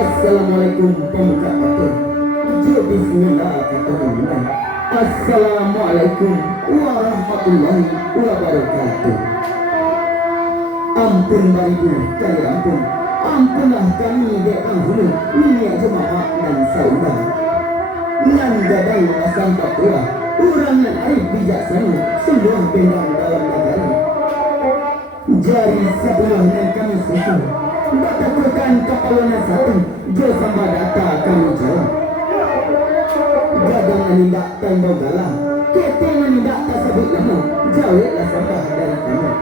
Assalamualaikum pemuka patung. Bismillah kata Tuhan. Assalamualaikum warahmatullahi wabarakatuh. Ampun bariku kali ampun. Ampunlah kami di penghulu minyak jemaah dan saudara. Nan gadang asal Papua, orang yang arif bijaksana, seluruh bendang dalam negara. Jari sebelah yang kami susun, batakukan kepala satu, jo sama data kami jalan. Gadang menindak tembok galah, keteng menindak tersebut lama, jauhlah sembah dari kami.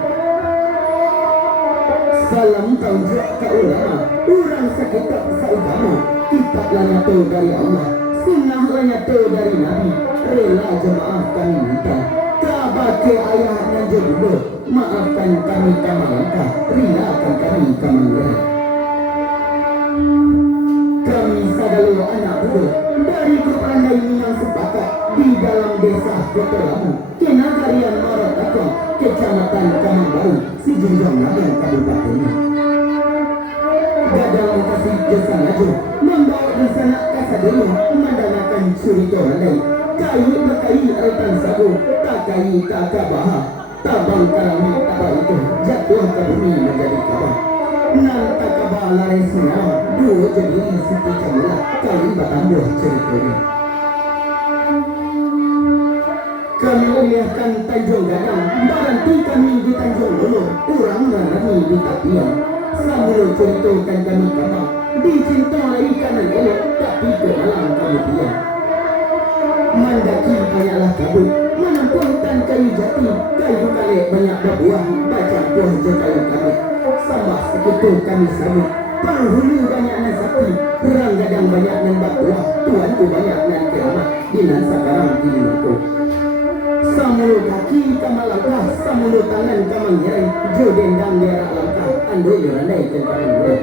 Salam taujud ke ulama, orang sekitar seagama, kitablah nyata dari Allah, sunnahlah nyata dari Nabi, rela jemaah kami minta, kabake ayah dan jodoh, maafkan kami kamalangka, rilakan kami kamalangka. Kami sadalu anak buah, dari grup andai yang sepakat, di dalam desa Kota Lamu, ke Nagarian Maratako, Kecamatan Kamang Baru, si Junjong Nagang Kabupaten. Gadang kasih jasa maju, membawa di sana kasadelu, memandangkan surito andai, kayu berkayu retan sabu, tak kayu tak kabaha, tabang kalami tabang itu, jatuh ke bumi menjadi kabah. Nan tak kabah lari senang, dua jadi siti camilah, kali batambuh ceritanya. Kami lihatkan Tanjung Gadang, berhenti kami di Tanjung Dulu, orang menami di Tapian. Sambil ceritakan kami kamar, dicinta ikan dan elok, tapi ke dalam kami diam. Mendaki banyaklah kabut, menempuh hutan kayu jati, kayu kalek banyak berbuah, baca buah je kayu kami. Sambah sekutu kami sabut, penghulu banyak nan sakti, perang gadang banyak nan berbuah, tuanku banyak nan kiamat, dinan sekarang di dunia. Samulu kaki kamal langkah, samulu tangan kamal nyerai, jo dendang derak langkah, ando yorandai kenkaran mulai.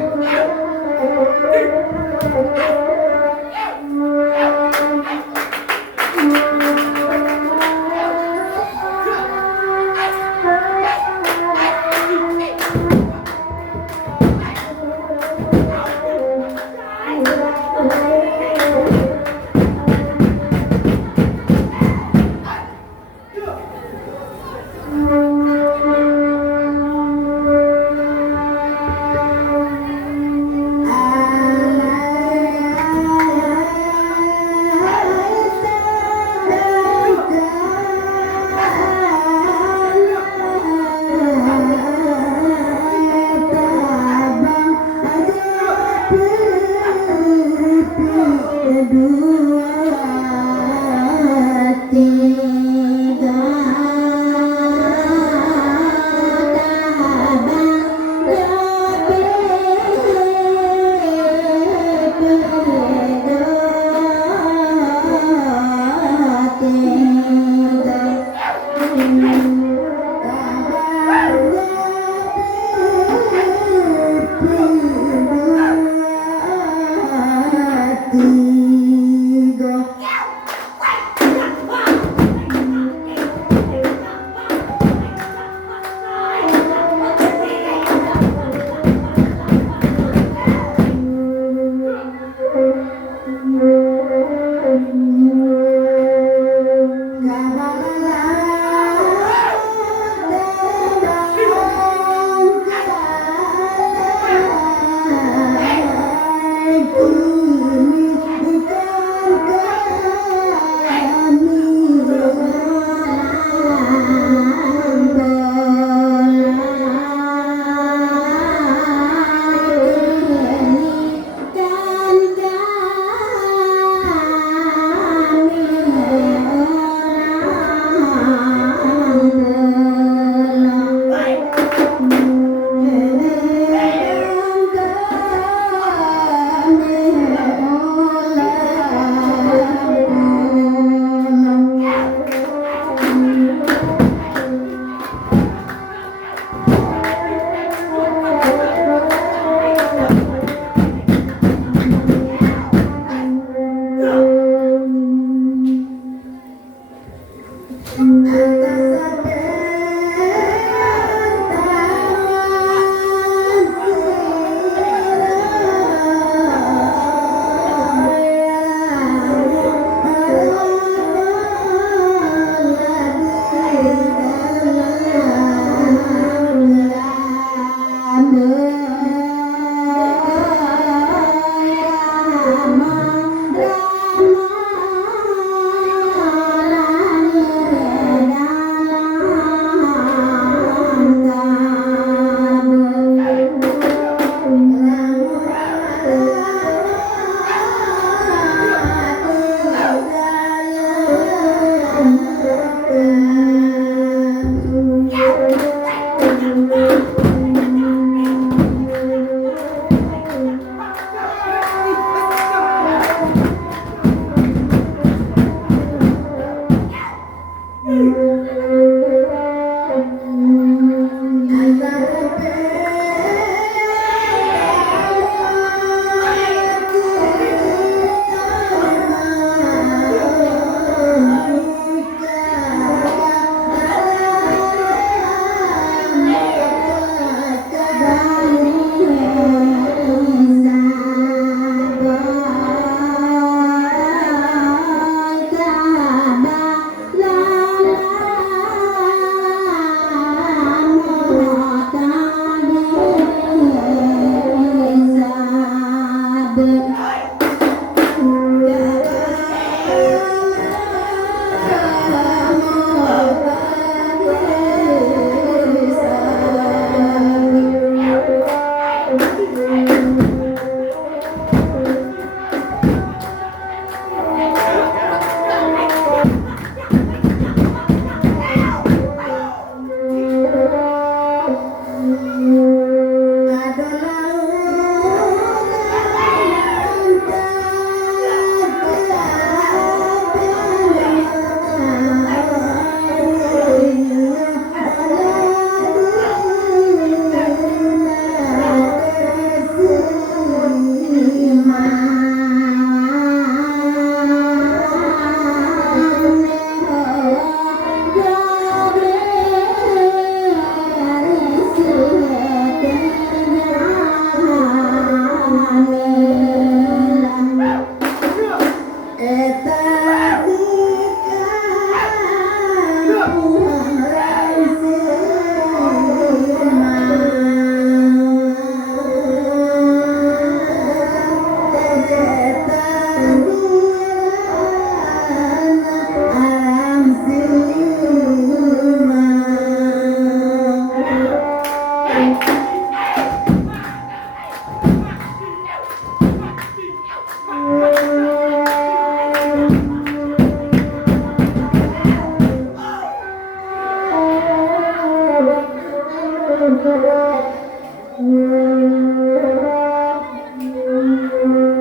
Hãy subscribe cho kênh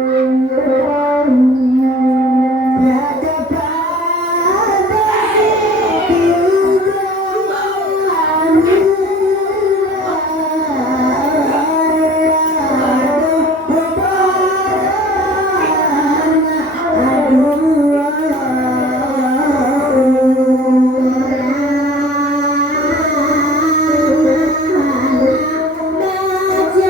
Ghiền Mì Gõ để không bỏ lỡ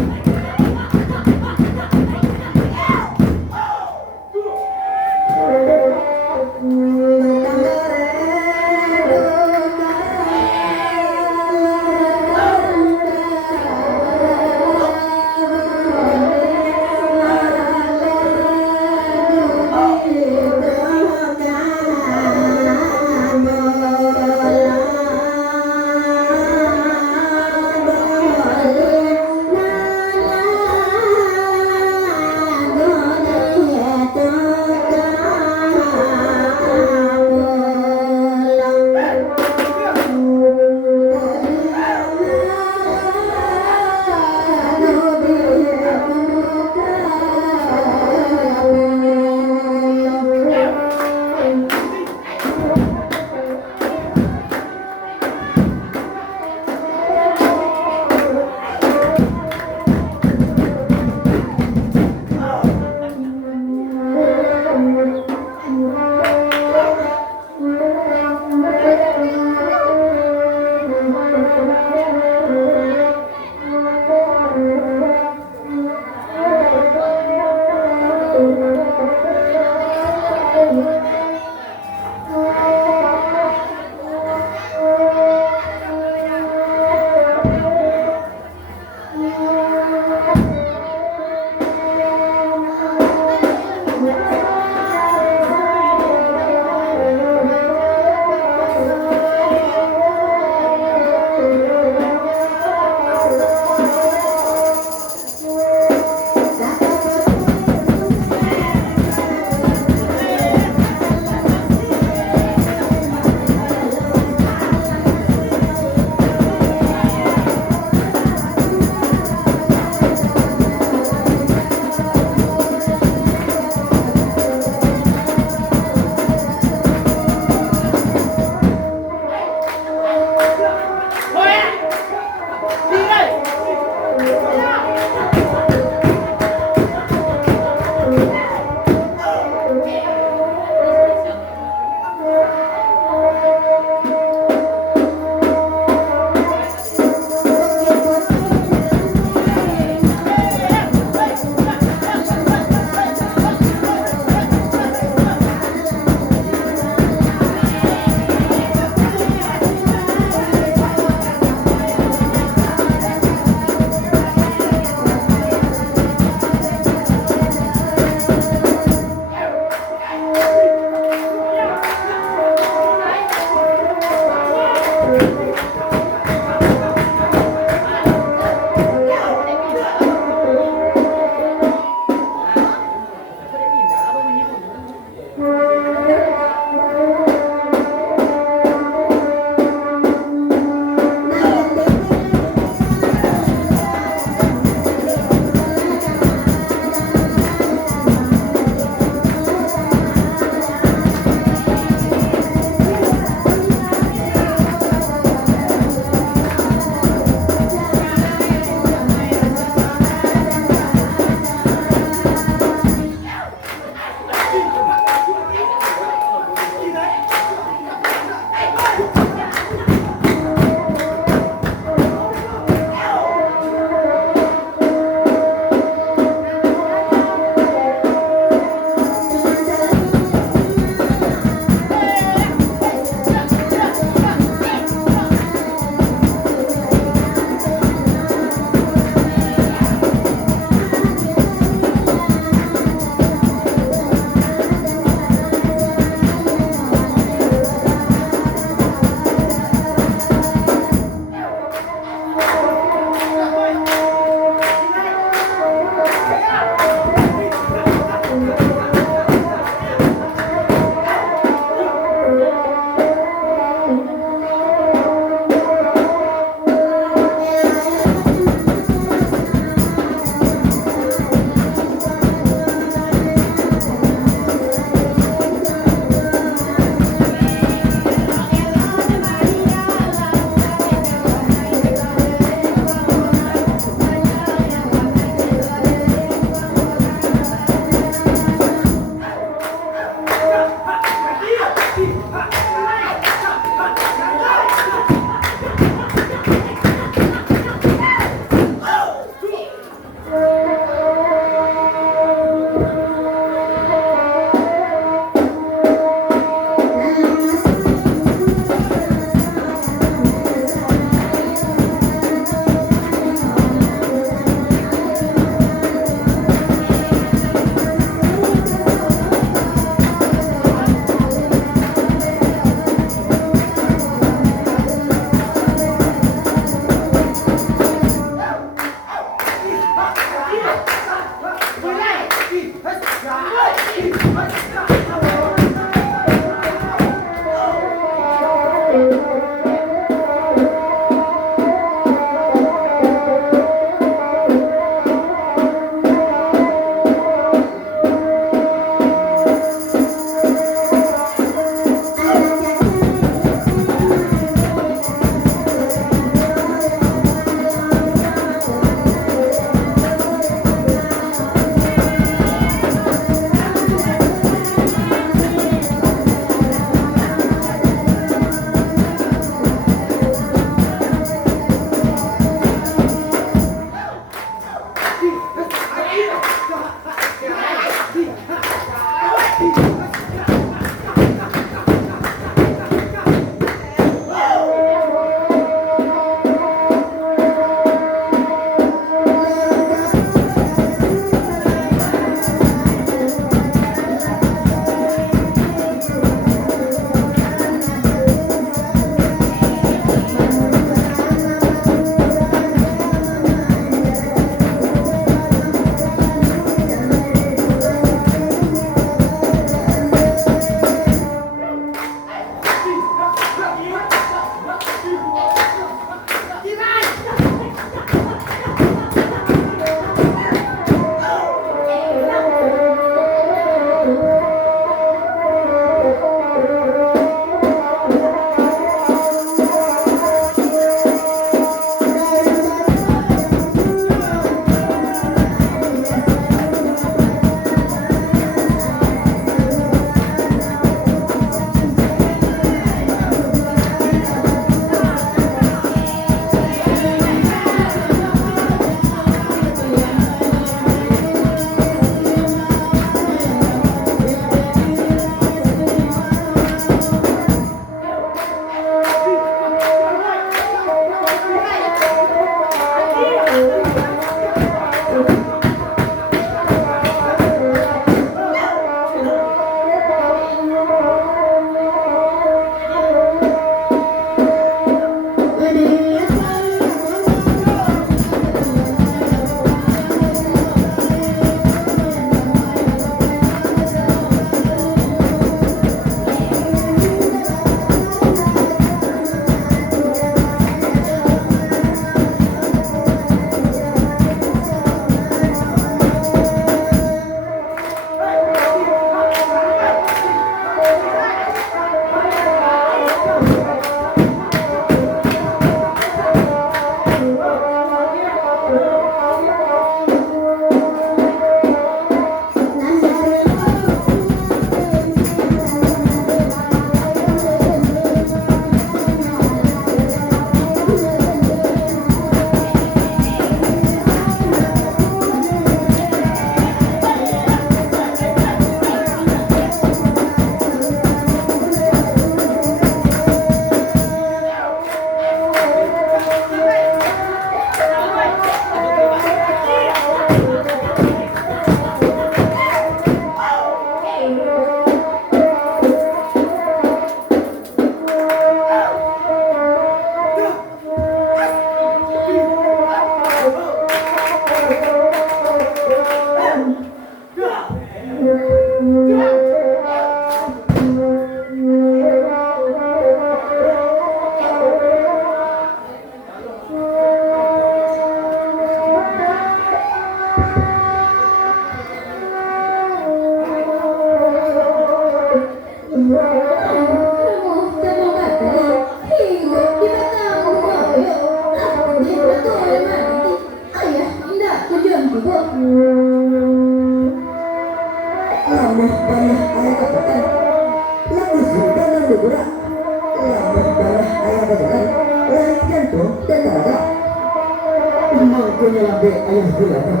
punya labe ayah gulatan.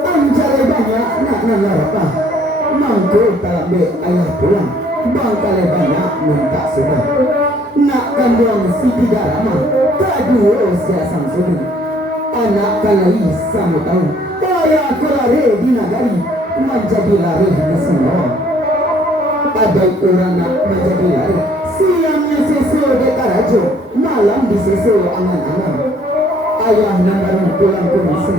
Anjale banyak nak nangarapa. Mangko talabe ayah pulang. Bangkale banyak minta sudah. Nak kandung si tidak lama. Kaduo sia sang sudah. Anak kalai sama tahu. Ayah kulare di nagari. Menjadi lari di semua. Ada orang nak menjadi lari. Siangnya sesu dekarajo. Malam di sesu angan-angan. Ayah nambaran pulang ke misi.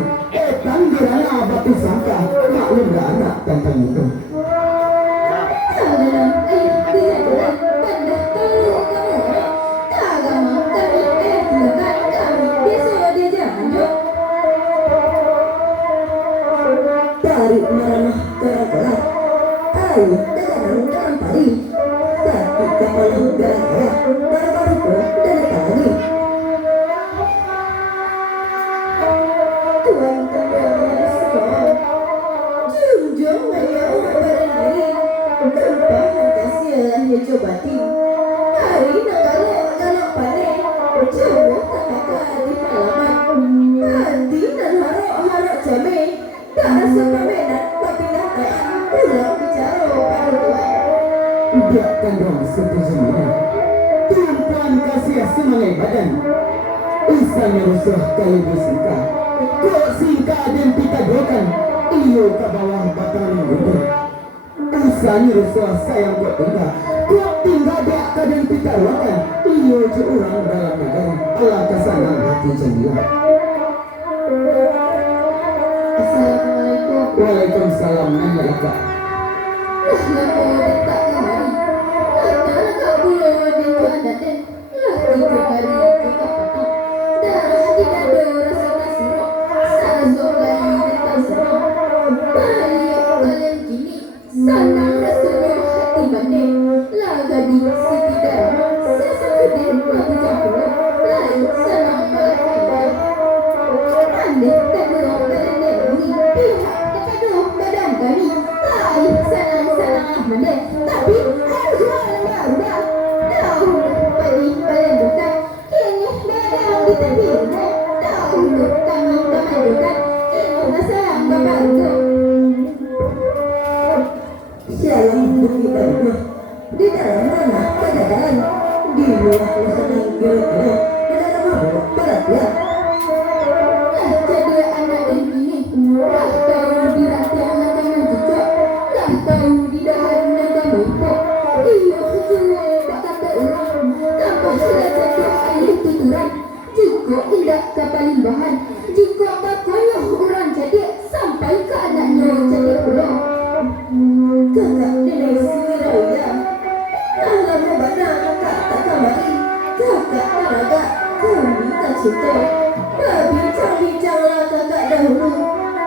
Tanggirannya batu sangka. Maklum dah anak tentang itu. Tarik meranah gerak-gerak. Ayo, dagang dalam pari. Tapi kepala gerak-gerak. Baru-baru pun dan lagi. Tuan kembali sekolah. Jom-jom ayah barang diri. Tempahan kasihan ya coba tim. Hari nak galak panen. Coba tak di halaman. Hati dan harap jamin. Tak rasa permainan tapi nak pulang bicara pada tuan. Biarkan dong seperti mana. Tuan kasih semangat badan. Usahanya rusuh kalau disingkah. Kau singkah dan pita dokan. Iyo ke bawah batang gunung. Usahanya rusuh sayang kau tinggal. Kau tinggal dia kadang pita dokan. Iyo je orang dalam negara. Allah kesanang hati jadilah. Assalamualaikum. Waalaikumsalam. Nanya Ika. Kenapa dia tak kemari? Nak tak pula dia tuan datin. Lagi kekali cakap patah. Darah tidak ada rasa nasirok. Sazok lagi dia tak serang. Balik kalian kini. Sanang rasanya hati banding. Laga di siti darah. Sesukutin aku campur. Lain senang malah pindah. Andai kedua badan ini. Pihak kedua badan kami. Lain senang-senang mandai. Tapi harus jual dah. Dahulu balik bukan. Kini badan di tepi rumah. Dahulu kami bukan. Kini nasang bapak itu. Sialang bukit rumah. Di dalam mana keadaan. Di luar senang kira-kira. Di dalam mabuk berat ya. Jadi anak ini. Lah tahu di rakyat makanan juga. Lah tahu di dahan dan mumpuk. Iya semua tak kata orang. Tanpa sudah jatuh air tuturan. Jika tidak kapalin bahan. Jika bakanya orang jadi sampai ke anaknya jadi pulang. Kakak nenek sirau ya. Nah lama bana tak kembali. Kakak taraga kami tak cinta. Bincang-bincanglah kakak dahulu.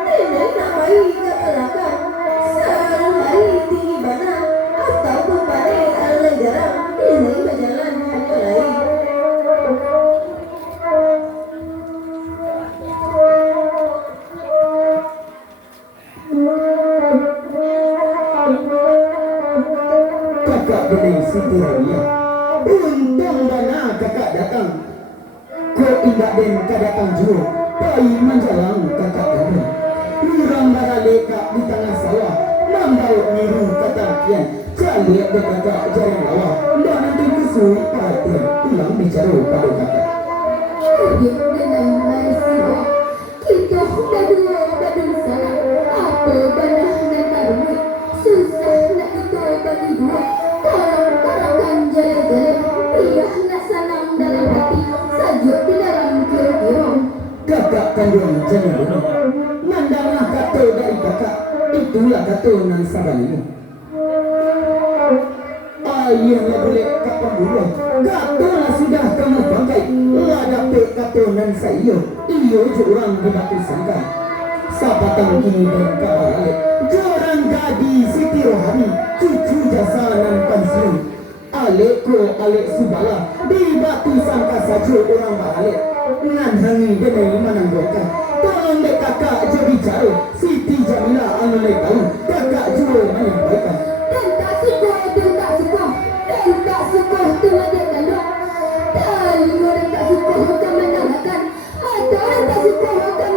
Nenek nak mari ke belakang. Sehari tinggi bana. Ataupun pandai alai jarang. Nenek berjalan hanya lain. Kakak bening Siti Rania. Untung bana kakak datang. Kau ingat dan kedatang juru. Bayi menjalang kakak kami. Urang barale kak di tengah sawah. Membawa niru katakian. Jalik de kakak jarang lawa. Mbak nanti kesui perhatian. Pulang bicara pada kakak. Dia dengan Malaysia. Kita dah dua badun sana. Apa banah dan taruh. Susah nak kita bagi dua. Tolong-tolongkan jalan-jalan. Biar nak sanang dalam hati. Sajuk di dalam kira-kira. Kakak kandung jangan dulu. Mandanglah kata dari kakak. Itulah kata nan saban ini. Ayahnya boleh kapan dulu. Katalah sudah kamu bangkai. Lah dapat kata nan saya. Iyo je orang di batu sangka. Sapatan ini dan kabar alik. Jorang gadi Siti Rohani. Cucu jasa nan pensiun. Aleko alek subala. Di batu sangka saja orang balik. Nan hangi denai mananggokan. Tolong dek kakak jadi bicara. Siti Jamila anulai tahu. Kakak jual menyampaikan. Dan tak suka tu tak suka. Dan tak suka tu ada kandung. Dan orang tak suka hukum menangkan. Atau tak suka hukum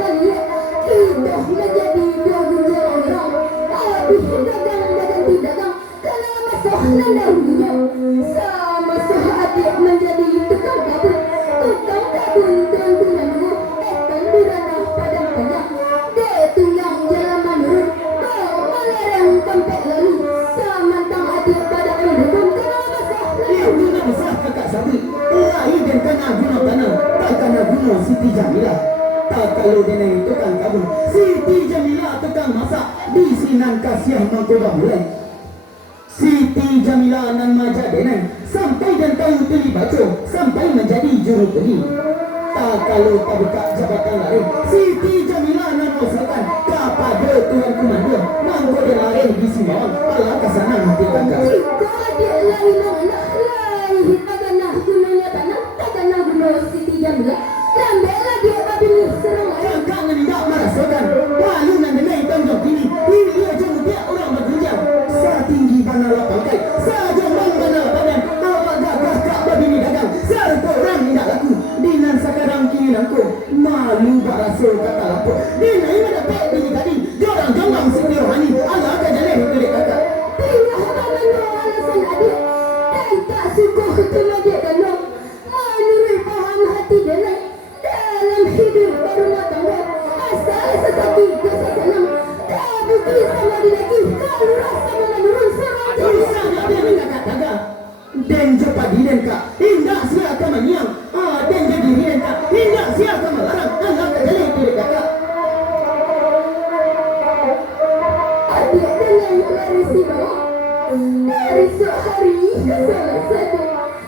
Siti Jamila. Tak kalau dia itu kan kamu Siti Jamila tukang masak di sinan kasiah mangkoba mulai. Siti Jamila nan maja denai sampai dan tahu tuli baco sampai menjadi juru beli. Tak kalau tak buka jabatan lain Siti Jamila nan usahakan kepada Tuan Komando mangko dia lain di Simawan Allah kesana hati tangga. Jika dia lain lain taganah gunanya tanah taganah gunanya Siti Jamila lambelah dia babi serang lain. Jangan tidak merasakan malu nan denai tanjung ini dia jauh dia orang berjenjang setinggi mana lapangkai sejauh mana badan awak gagah kak babi ni dagang serta orang tidak laku dinan sekarang kini nangku malu barasa kata lapuk dina ini dapat bini tadi jorang jombang Siti Rohani Allah akan jalan kedek kakak Tinggal mana alasan adik dan tak suka ketemu dia dalam menurut paham hati dia lain dalam hidup berumah tangga asal sekaki dosa senang tak bukti sama dia lagi kalau rasa menurun serang jadi sana dia minta kakak dan jumpa diri kak indah siapa maniang dan jadi diri kak indah siapa melarang Allah akan jalan kedek kakak adik dengan larisi bawah dari sehari ke salah satu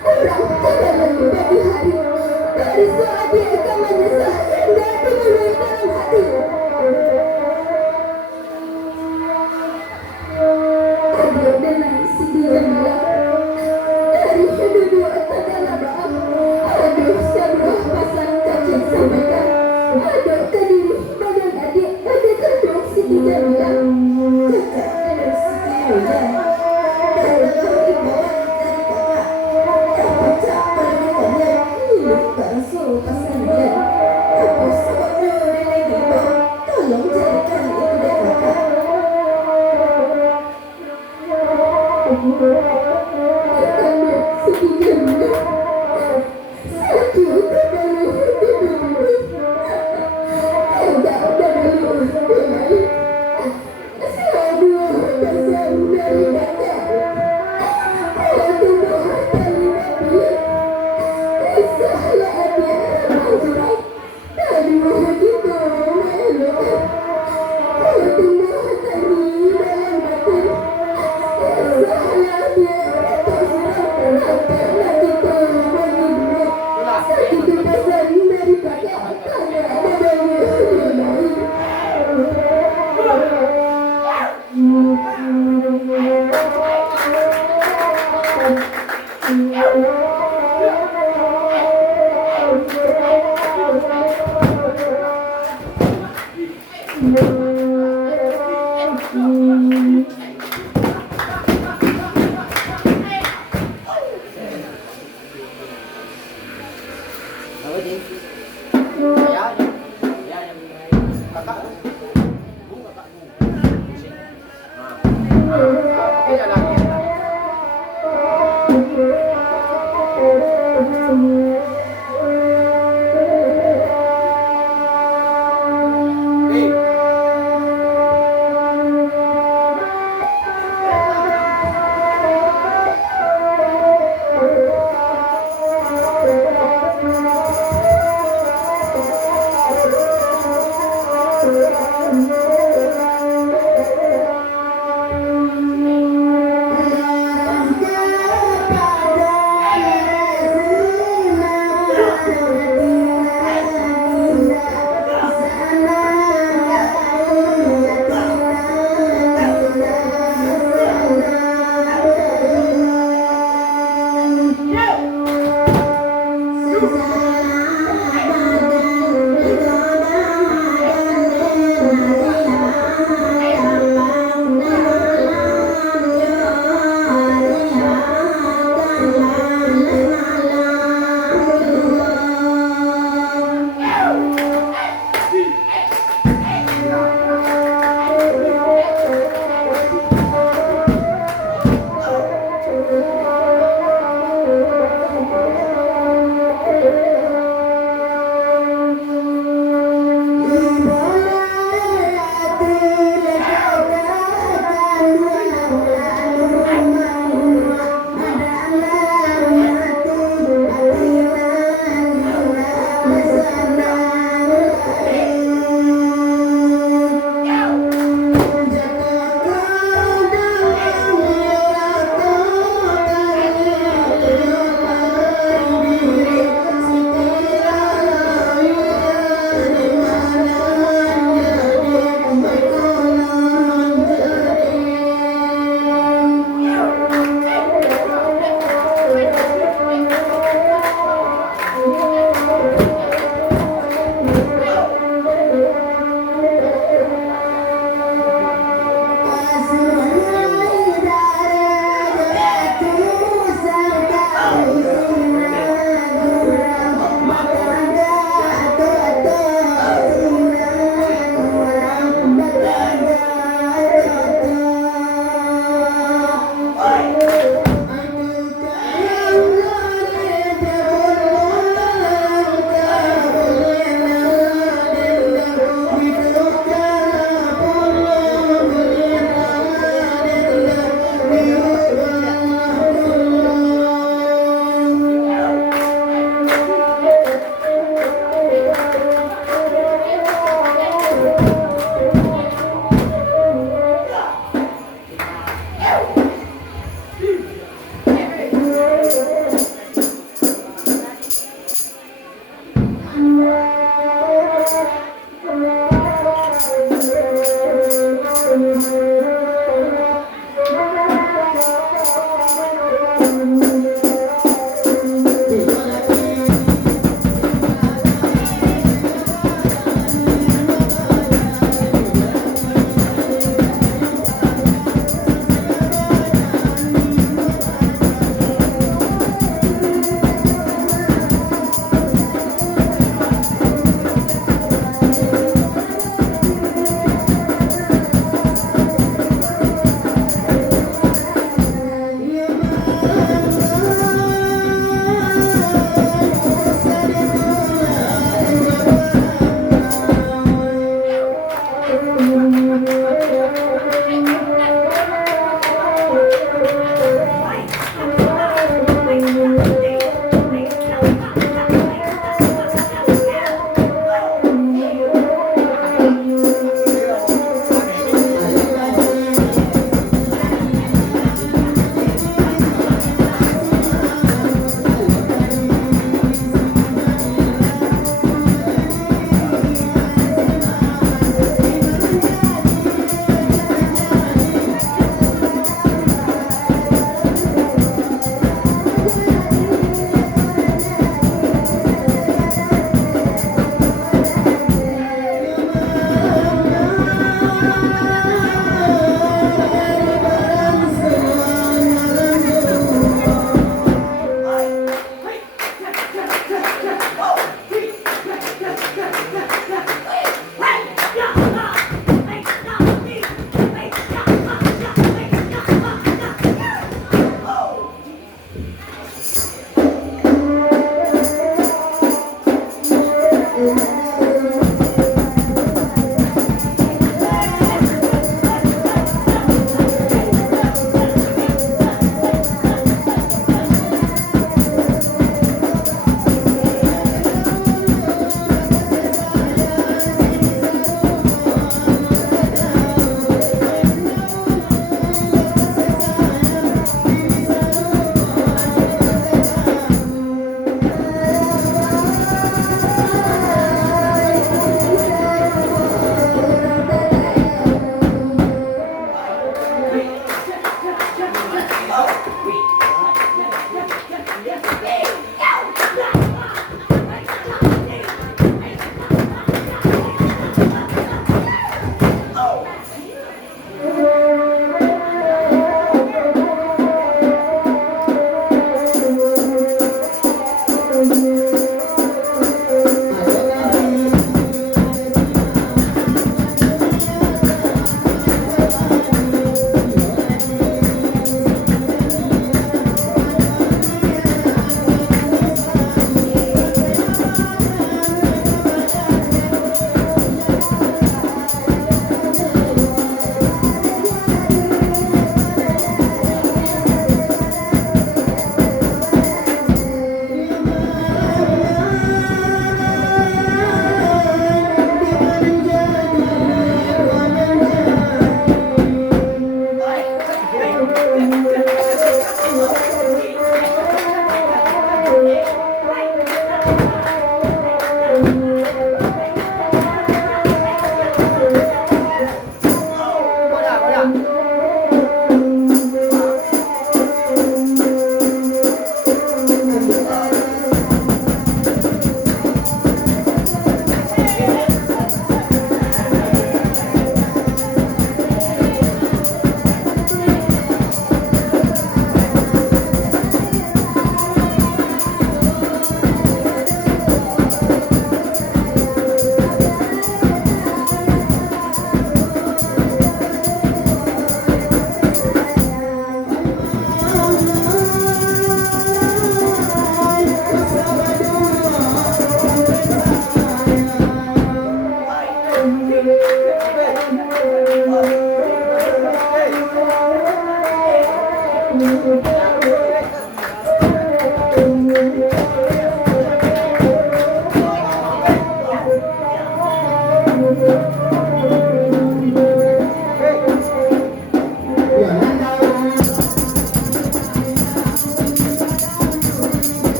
orang tidak lagi bagi hari dari seadik akan menyesal hingga dimulai dalam hati adik dengan Siti Jamila dari dua tagala baam aduh sebuah pasang kaki sampaikan aduh ke diri badan adik kandung Siti Jamila kakak kandung Siti Jamila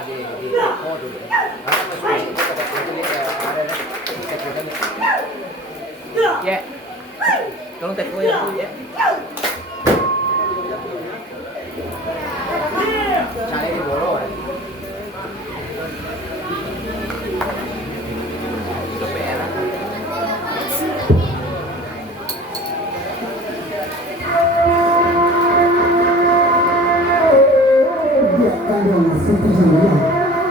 di toko dulu. Karena masuk itu kata itu ada tiket ini. Ya. Tolong teko ya Bu ya. Cari di bawah. Sudah PR. Dia kandang Siti Jamilah.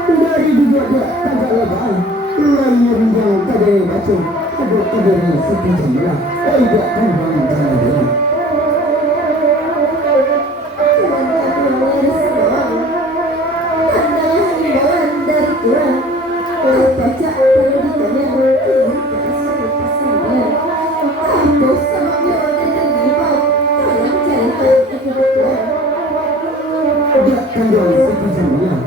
Dari juga dia kagak lebar. Lainnya yang kagak baca. Ada kandang Siti Jamilah. Dia kandang Jamilah. Dia kandang Siti Jamilah.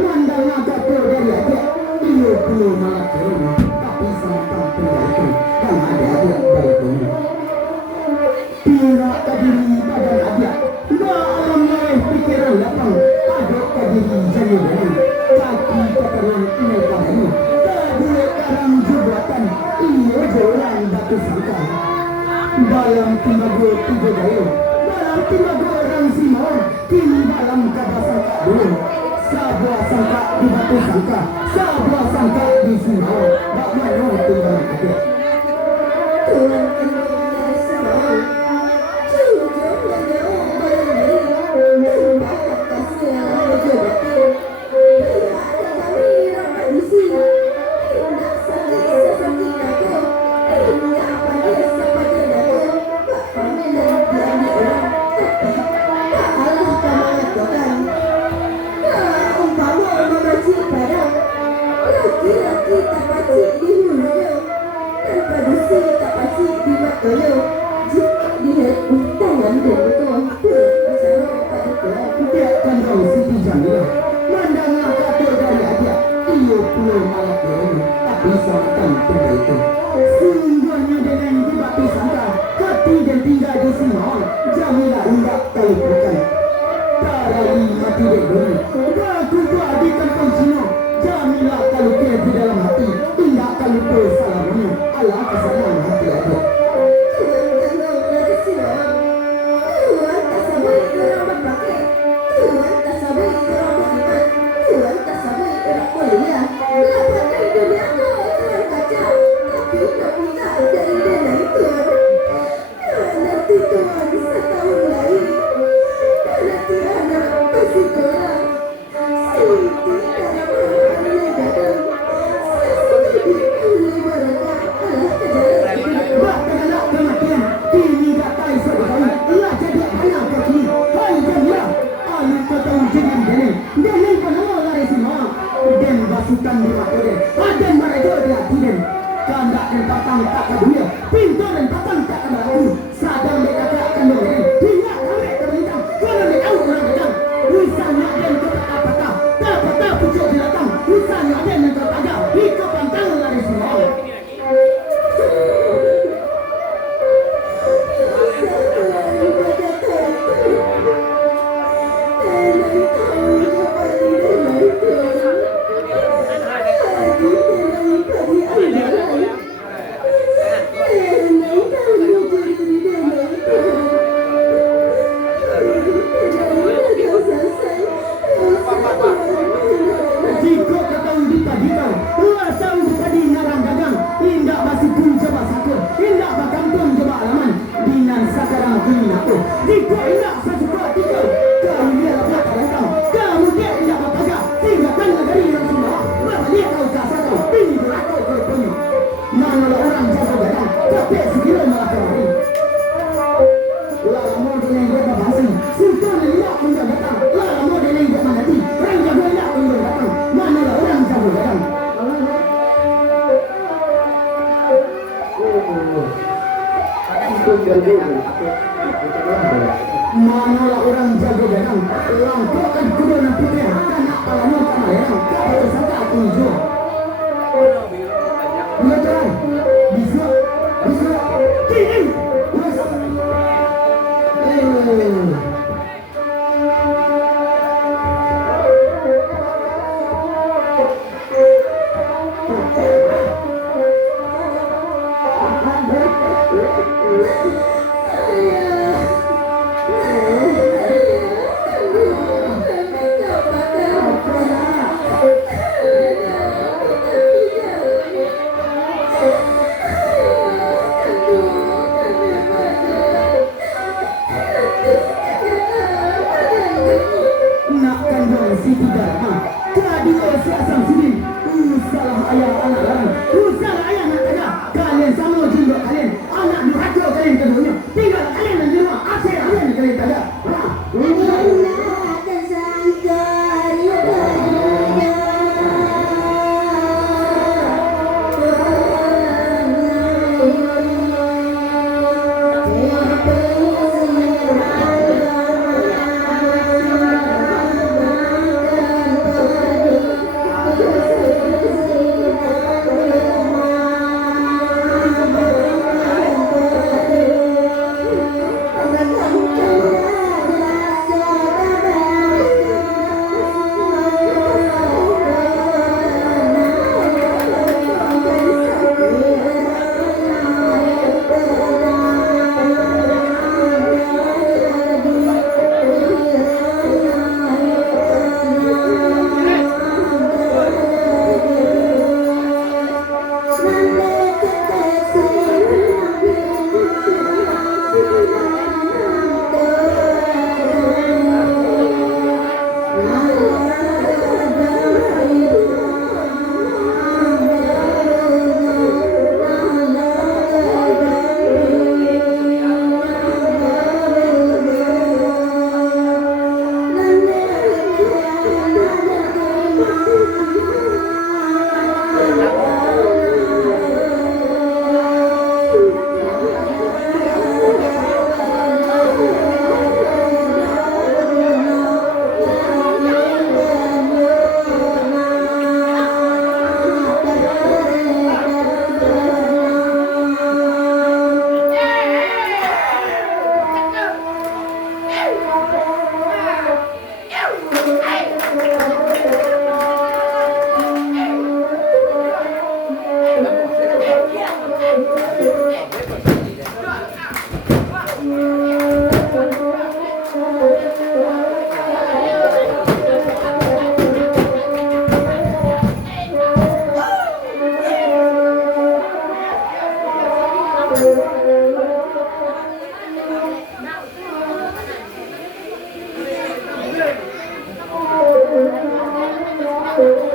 Mandang agak dari aja. Ia belum malah keren. Tapi sama kampung itu. Dan ada dia baiknya. Pira kadiri badan aja. Dalam lain pikiran lapang. Ada kadiri Jamilah. Kaki keterangan ini padanya. Kedua karang jabatan. Ia jalan batu sangka. Dalam timbago tiga gaya. Dalam timbago orang Simon. Kini dalam kata sangka dulu. Sebuah sangka di batu sangka. Sebuah sangka di Simon. Tak mana tinggal ada. Tuhan kembali Simon. Jujur dan jauh barang-barang. Tumpah kasih yang jabatan. Ada kami ramai di sini. Tidak sakit seperti aku. Tidak apa dia seperti aku. Tak pernah dan berani orang. Tak Allah kamu lakukan. Umpama memaci padang. Laki-laki tak pacik di hulunya. Tanpa dusi tak pacik di matanya. Jika dilihat untangan dan betul. Bersama pada Tuhan. Dia kandang Siti Jamilah. Mandang kata dari aja. Ia pulau malah keren. Tapi sama tinggal itu. Sungguhnya dengan di batu sangka. Hati dan tinggal di Simon. Jamilah hendak kali bukan. Tarali mati degoni. Aku di kampung Cina. Jamilah kalau dia di dalam hati. Tidak kalau bersalahnya. Allah kesamaan hati ada. Tuhan kandang dari Simon. Tuhan tak sabar orang berpakai. Tuhan tak sabar orang beriman. Tuhan tak sabar orang kuliah. Lapan dari dunia aku Tuhan kacau. Tapi tak minta dari dana Tuhan. Nanti Tuhan setahun lagi. Nanti anak pasti Tuhan. Siti dalam hal datang. Siti oleh barangnya Allah kejalan. Bahkan kematian. Kini datai sebagai. Ia jadi anak kaki. Hai Jamilah. Alif kata jadi dene. Dene penama lari semua. Den basukan di matanya. Aden marajo di hatinya. Kandak dan patang tak kedua. Pintu dan patang tak kedua. Sadang mereka tak akan mengenai. Hingga kami terlincang. Kalau mereka orang datang. Misalnya dan kata apakah. Tak pucuk dilatang. Misalnya ada yang tertaga. Ikut pantang lari semua. Jika kata dipadikan, luasang dipadi ngarang dagang, indak masih pun coba satu, indak bakampung coba alaman, dinan sakarang kini aku. Jika indak sesuka tiga, kau dia lepas datang, kamu dia indak berpaga, tinggalkan negeri yang semua, berbalik kau kasar kau, ini berakau kau punya. Manalah orang jaga datang, tapi sekiranya malah kemari. Lama dengan berapa bahasa, sultan indak menjaga datang, lama dengan berapa nanti, orang jaga indak menjaga datang, manalah orang jaga datang. Manalah orang jaga datang, langkahkan kuda dan putih, karena alamnya kemarin, kau tersangka aku hijau. Dia terang, bisa, kini, Aduh,